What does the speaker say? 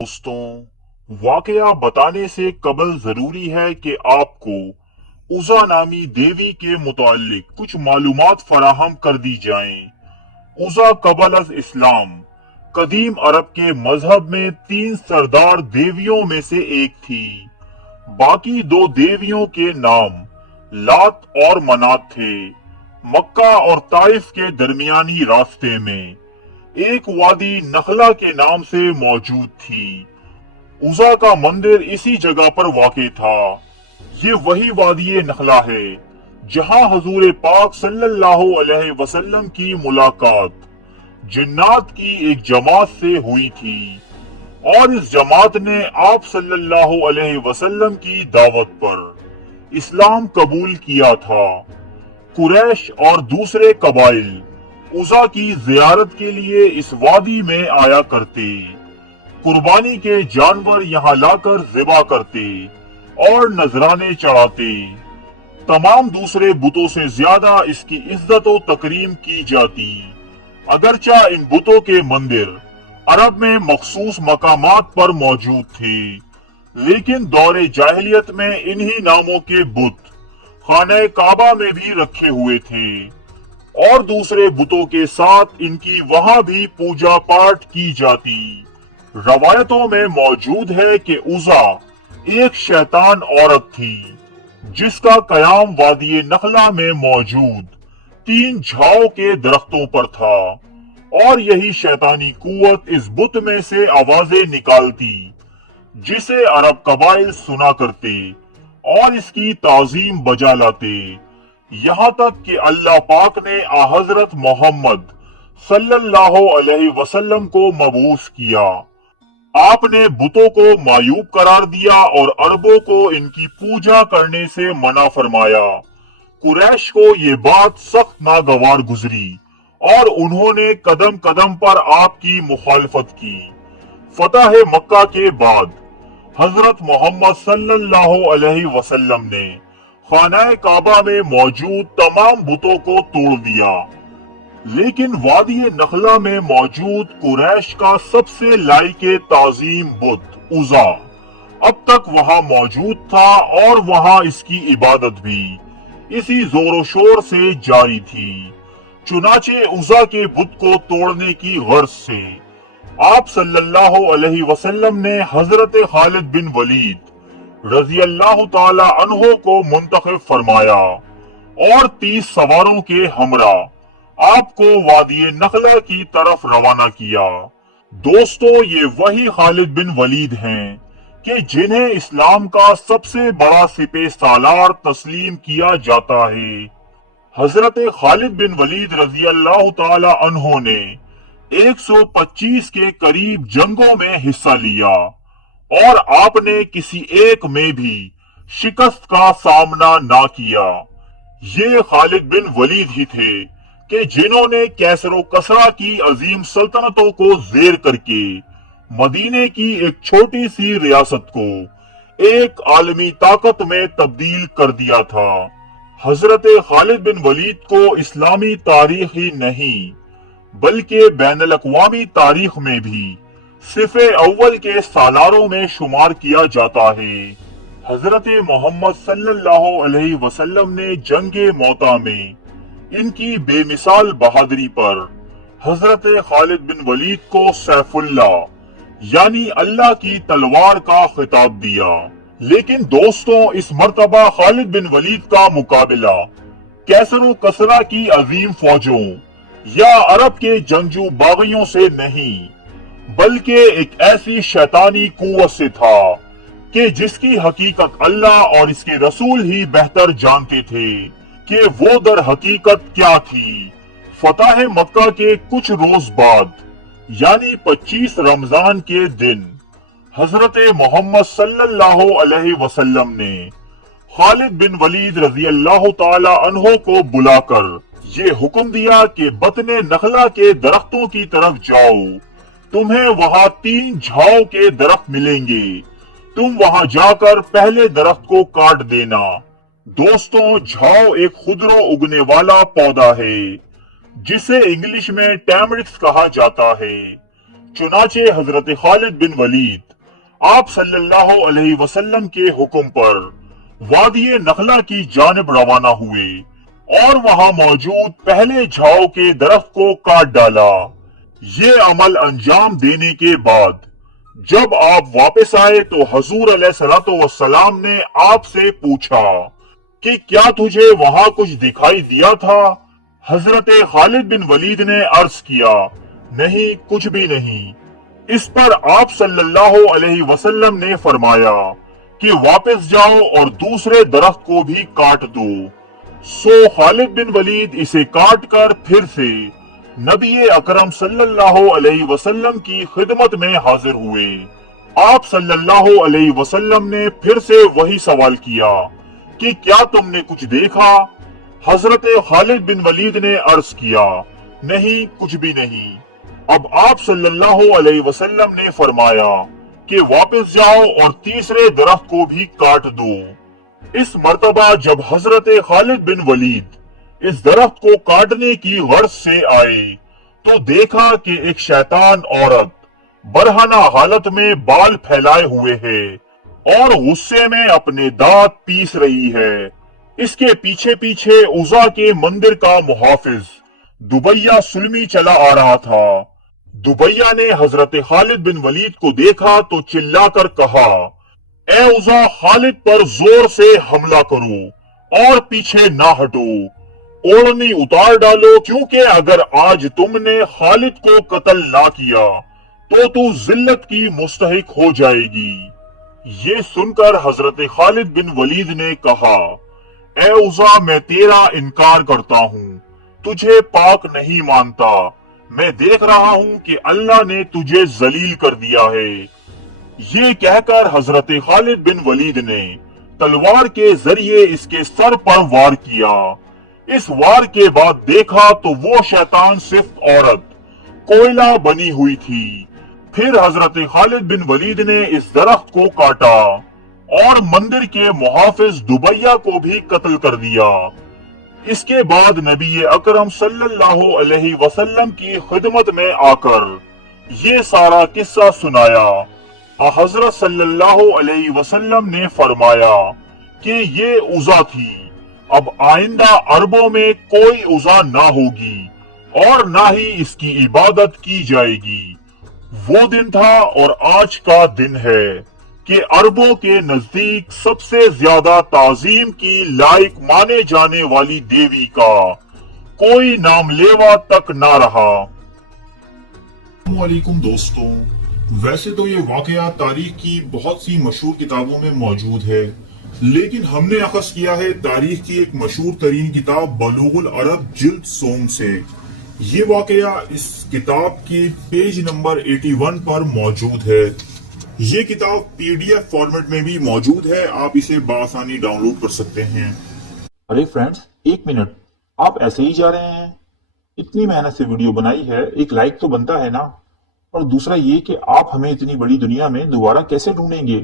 दोस्तों, वाकया बताने से कबल जरूरी है कि आपको उज़ा नामी देवी के मुतालिक कुछ मालूमात फराहम कर दी जाएं। उज़ा कबल अज इस्लाम कदीम अरब के मजहब में 3 सरदार देवियों में से एक थी। बाकी 2 देवियों के नाम लात और मनात थे। मक्का और ताइफ के दरमियानी रास्ते में एक वादी नखला के नाम से मौजूद थी। उज़ा का मंदिर इसी जगह पर वाक़े था। ये वही वादी नखला है जहां हजूर पाक सल्लल्लाहु अलैहि वसल्लम की मुलाकात जिन्नात की एक जमात से हुई थी और इस जमात ने आप सल्लल्लाहु अलैहि वसल्लम की दावत पर इस्लाम कबूल किया था। कुरैश और दूसरे कबाइल उज़ा की जियारत के लिए इस वादी में आया करते, कुर्बानी के जानवर यहाँ लाकर ज़िबा करते और नजराने चढ़ाते। तमाम दूसरे बुतों से ज्यादा इसकी इज्जत व तकरीम की जाती। अगरचा इन बुतों के मंदिर अरब में मखसूस मकामात पर मौजूद थे, लेकिन दौरे जाहिलियत में इन्हीं नामों के बुत खाने काबा में भी रखे हुए थे और दूसरे बुतों के साथ इनकी वहां भी पूजा पाठ की जाती। रवायतों में मौजूद है कि उज़ा एक शैतान औरत थी जिसका कयाम वादी नखला में मौजूद 3 झाओ के दरख्तों पर था और यही शैतानी कुव्वत इस बुत में से आवाजें निकालती जिसे अरब कबाइल सुना करते और इसकी ताजीम बजा लाते। यहाँ तक कि अल्लाह पाक ने हजरत मोहम्मद सल्लल्लाहु अलैहि वसल्लम को मबूस किया। आपने बुतों को मायूब करार दिया और अरबों को इनकी पूजा करने से मना फरमाया। कुरैश को ये बात सख्त नागवार गुजरी और उन्होंने कदम कदम पर आपकी मुखालफत की। फतह मक्का के बाद हजरत मोहम्मद सल्लल्लाहु अलैहि वसल्लम ने खाना काबा में मौजूद तमाम बुतों को तोड़ दिया, लेकिन वादी नखला में मौजूद कुरैश का सबसे लायके ताजीम बुत उज़ा अब तक वहां मौजूद था और वहां इसकी इबादत भी इसी जोर शोर से जारी थी। चुनाचे उज़ा के बुत को तोड़ने की गर्ज से आप सल्लल्लाहु अलैहि वसल्लम ने हजरत खालिद बिन वलीद रजी अल्लाह ताला अन्हो को मुंतखब फरमाया और 30 सवारों के हमरा आपको वादी नखला की तरफ रवाना किया। दोस्तों, ये वही खालिद बिन वलीद हैं कि जिन्हें इस्लाम का सबसे बड़ा सिपे सालार तस्लीम किया जाता है। हजरत खालिद बिन वलीद रजी अल्लाह ताला अन्हो ने 125 के करीब जंगों में हिस्सा लिया और आपने किसी एक में भी शिकस्त का सामना ना किया। ये खालिद बिन वलीद ही थे कि जिन्होंने कैसरो कसरा की अजीम सल्तनतों को जेर करके मदीने की एक छोटी सी रियासत को एक आलमी ताकत में तब्दील कर दिया था। हजरत खालिद बिन वलीद को इस्लामी तारीख ही नहीं बल्कि बैनुल अक़वामी तारीख में भी सिफे अव्वल के सालारों में शुमार किया जाता है। हजरत मोहम्मद सल्लल्लाहु अलैहि वसल्लम ने जंगे मौता में इनकी बेमिसाल बहादुरी पर हजरत खालिद बिन वलीद को सैफुल्लाह यानी अल्लाह की तलवार का खिताब दिया। लेकिन दोस्तों, इस मर्तबा खालिद बिन वलीद का मुकाबला कैसरो कसरा की अजीम फौजों या अरब के जंगजू बागियों से नहीं बल्कि एक ऐसी शैतानी कुव्वत से था कि जिसकी हकीकत अल्लाह और इसके रसूल ही बेहतर जानते थे कि वो दर हकीकत क्या थी। फतह मक्का के कुछ रोज बाद यानी 25 रमजान के दिन हजरत मोहम्मद सल्लल्लाहु अलैहि वसल्लम ने खालिद बिन वलीद रजी अल्लाह ताला अन्हो को बुलाकर ये हुक्म दिया कि बतने नखला के दरख्तों की तरफ जाओ, तुम्हें वहां 3 झाओ के दरख्त मिलेंगे, तुम वहां जाकर पहले दरख्त को काट देना। दोस्तों, झाओ एक खुदरो उगने वाला पौधा है जिसे इंग्लिश में टैमरिक्स कहा जाता है। चुनाचे हजरत खालिद बिन वलीद आप सल्लल्लाहु अलैहि वसल्लम के हुक्म पर वादी नखला की जानिब रवाना हुए और वहां मौजूद पहले झाओ के दरख्त को काट डाला। ये अमल अंजाम देने के बाद जब आप वापस आए तो हजूर अलैहिस्सलाम ने आपसे पूछा कि क्या तुझे वहां कुछ दिखाई दिया था? हजरत खालिद बिन वलीद ने अर्ज किया, नहीं, कुछ भी नहीं। इस पर आप सल्लल्लाहु अलैहि वसल्लम ने फरमाया कि वापस जाओ और दूसरे दरख्त को भी काट दो। सो खालिद बिन वलीद इसे काट कर फिर से नबी अकरम सल्लल्लाहु अलैहि वसल्लम की खिदमत में हाजिर हुए। आप सल्लल्लाहु अलैहि वसल्लम ने फिर से वही सवाल किया कि क्या तुमने कुछ देखा? हजरत खालिद बिन वलीद ने अर्ज किया, नहीं, कुछ भी नहीं। अब आप सल्लल्लाहु अलैहि वसल्लम ने फरमाया कि वापस जाओ और तीसरे दरख्त को भी काट दो। इस मर्तबा जब हजरत खालिद बिन वलीद इस दरख्त को काटने की गर्ज से आए तो देखा कि एक शैतान औरत बरहना हालत में बाल फैलाए हुए है और गुस्से में अपने दांत पीस रही है। इसके पीछे पीछे उज़ा के मंदिर का मुहाफिज दुबैया सुलमी चला आ रहा था। दुबैया ने हजरत खालिद बिन वलीद को देखा तो चिल्लाकर कहा, ए उज़ा, खालिद पर जोर से हमला करो और पीछे ना हटो। ओढ़नी उतार डालो, क्योंकि अगर आज तुमने खालिद को कत्ल ना किया तो तू जिल्लत की मुस्तहिक हो जाएगी। ये सुनकर हजरत खालिद बिन वलीद ने कहा, ए उज़ा, मैं तेरा इनकार करता हूँ, तुझे पाक नहीं मानता। मैं देख रहा हूँ कि अल्लाह ने तुझे जलील कर दिया है। ये कहकर हजरत खालिद बिन वलीद ने तलवार के जरिए इसके सर पर वार किया। इस वार के बाद देखा तो वो शैतान सिर्फ औरत कोयला बनी हुई थी। फिर हजरत खालिद बिन वलीद ने इस दरख्त को काटा और मंदिर के मुहाफिज दुबैया को भी कत्ल कर दिया। इसके बाद नबी अकरम सल्लल्लाहु अलैहि वसल्लम की खिदमत में आकर ये सारा किस्सा सुनाया। हजरत सल्लल्लाहु अलैहि वसल्लम ने फरमाया कि ये उज़ा थी, अब आइंदा अरबों में कोई उज़ा ना होगी और ना ही इसकी इबादत की जाएगी। वो दिन था और आज का दिन है कि अरबों के नजदीक सबसे ज्यादा ताजीम की लायक माने जाने वाली देवी का कोई नामलेवा तक ना रहा। वालेकुम दोस्तों, वैसे तो ये वाकया तारीख की बहुत सी मशहूर किताबों में मौजूद है, लेकिन हमने अखज़ किया है तारीख की एक मशहूर तरीन किताब बलूगुल अरब जिल्द सोम से। ये वाकया इस किताब के पेज नंबर 81 पर मौजूद है। ये किताब PDF फॉर्मेट में भी मौजूद है, आप इसे बआसानी डाउनलोड कर सकते हैं। अरे फ्रेंड्स, एक मिनट, आप ऐसे ही जा रहे हैं? इतनी मेहनत से वीडियो बनाई है, एक लाइक तो बनता है ना। और दूसरा ये कि आप हमें इतनी बड़ी दुनिया में दोबारा कैसे ढूंढेंगे?